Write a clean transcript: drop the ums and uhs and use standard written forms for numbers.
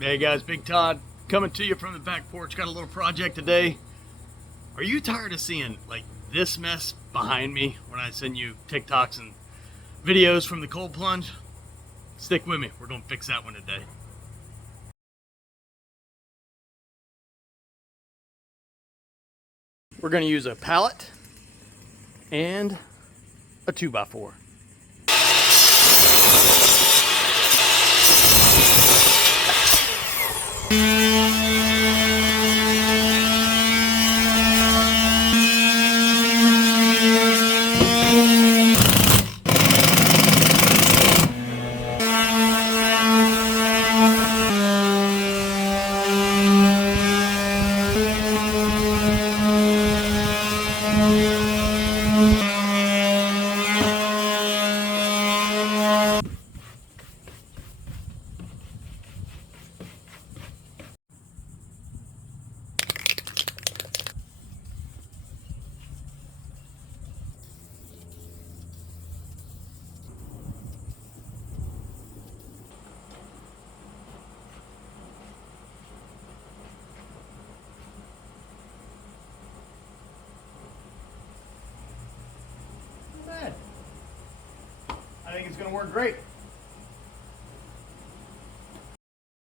Hey guys, Big Todd coming to you from the back porch. Got a little project today. Are you tired of seeing like this mess behind me when I send you TikToks and videos from the cold plunge? Stick with me. We're gonna fix that one today. We're gonna use a pallet and a 2x4. I think it's going to work great.